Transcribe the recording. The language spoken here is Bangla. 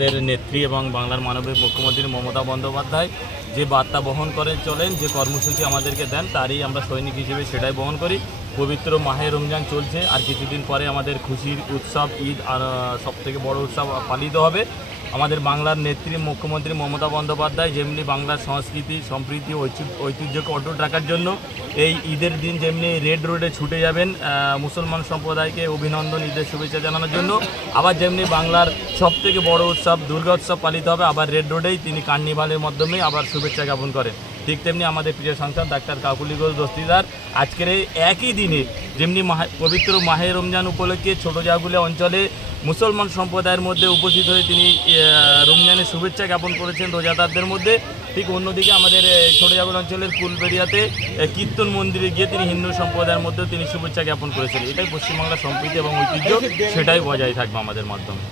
আমাদের নেত্রী এবং বাংলার মানবিক মুখ্যমন্ত্রী মমতা বন্দ্যোপাধ্যায় যে বার্তা বহন করে চলেন, যে কর্মসূচি আমাদেরকে দেন, তারই আমরা সৈনিক হিসেবে সেটাই বহন করি। পবিত্র মাহে রমজান চলছে, আর কিছুদিন পরে আমাদের খুশির উৎসব ঈদ আর সবথেকে বড় উৎসব পালিত হবে। আমাদের বাংলার নেত্রী মুখ্যমন্ত্রী মমতা বন্দ্যোপাধ্যায় যেমনি বাংলার সংস্কৃতি সম্প্রীতি ঐতিহ্যকে অটুট রাখার জন্য এই ঈদের দিন যেমনি রেড রোডে ছুটে যাবেন মুসলমান সম্প্রদায়কে অভিনন্দন, ঈদের শুভেচ্ছা জানানোর জন্য, আবার যেমনি বাংলার সবথেকে বড় উৎসব দুর্গা উৎসব পালিত হবে, আবার রেড রোডেই তিনি কার্নিভালের মাধ্যমে আবার শুভেচ্ছা জ্ঞাপন করেন। ঠিক তেমনি আমাদের প্রিয় সাংসদ ডাক্তার কাকুলি ঘোষ দস্তিদার আজকের এই একই দিনে যেমনি পবিত্র মাহে রমজান উপলক্ষে ছোটোজাগুলা অঞ্চলে মুসলমান সম্প্রদায়ের মধ্যে উপস্থিত হয়ে তিনি রমজানের শুভেচ্ছা জ্ঞাপন করেছেন রোজাদারদের মধ্যে। ঠিক অন্যদিকে আমাদের ছোটোজাগুলা অঞ্চলের কুলবেড়িয়াতে কীর্তন মন্দিরে গিয়ে তিনি হিন্দু সম্প্রদায়ের মধ্যেও তিনি শুভেচ্ছা জ্ঞাপন করেছেন। এটাই পশ্চিমবাংলার সম্প্রীতি এবং ঐতিহ্য, সেটাই বজায় থাকবে আমাদের মাধ্যমে।